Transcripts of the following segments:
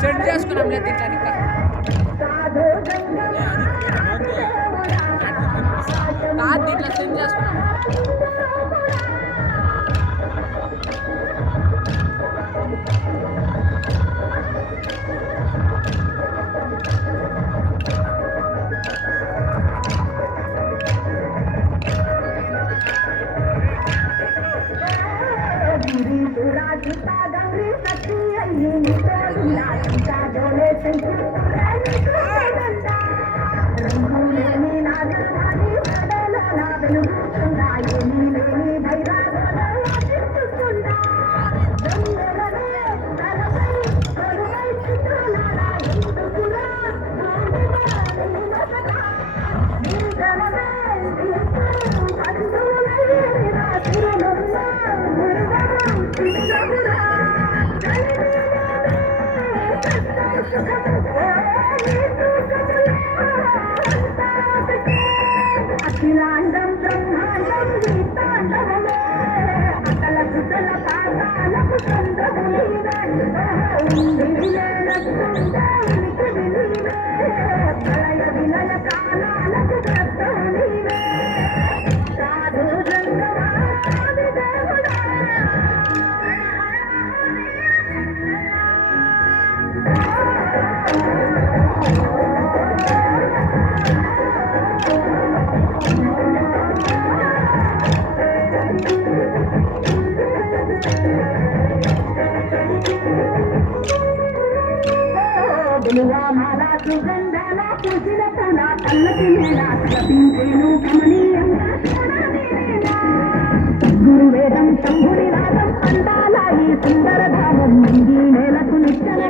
Send చేసుకున్నాం లేదు ఇంకా ఇంకా దీంట్లో సెండ్ చేసుకున్నాం. అఖిలాండం బ్రహ్మాండం గీతాండవమే అతల కుతల పాతాలకు సంద్రములీవే ఉండిలే లక్ష్మంగా ఉనికి విలీవే ప్రళయ విలయ కాలాలకు దత్తం నీవే సాధు జంగమాది దేవుడా మాలా సుగంధాల పూసిన పూల పల్లకి మేళ లభించేను గమనీయంగా గురువేదం శంభుని రాగం అందాల ఈ సుందర ధామం ఈ నేలకు నిత్యన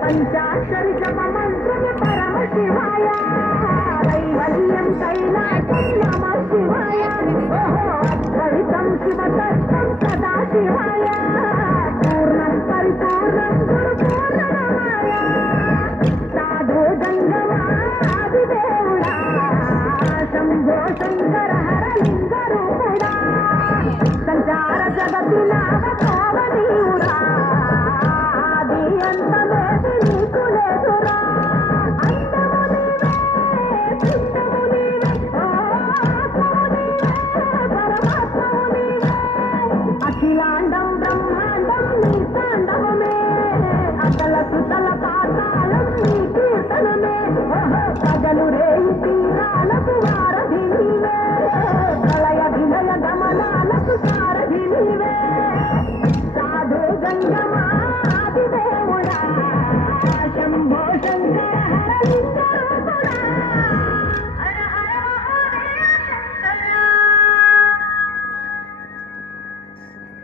పంచాక్షరి జప మంత్రమే పరమ శివాయ వైవల్యం కైలాసం నమ శివాయ అద్వైతం శివతత్వం సదా శివాయ